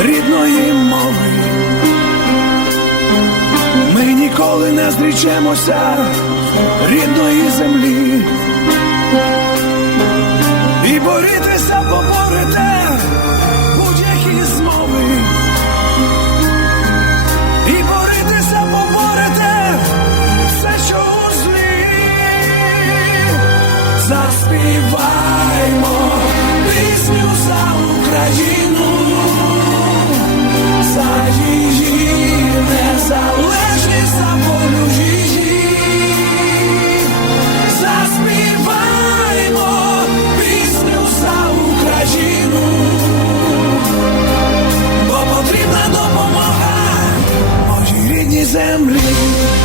рідної мови. Ми ніколи не зрічемося рідної землі. І борітися поборете будь-які змови. І борітися поборете все, що у злі. землі.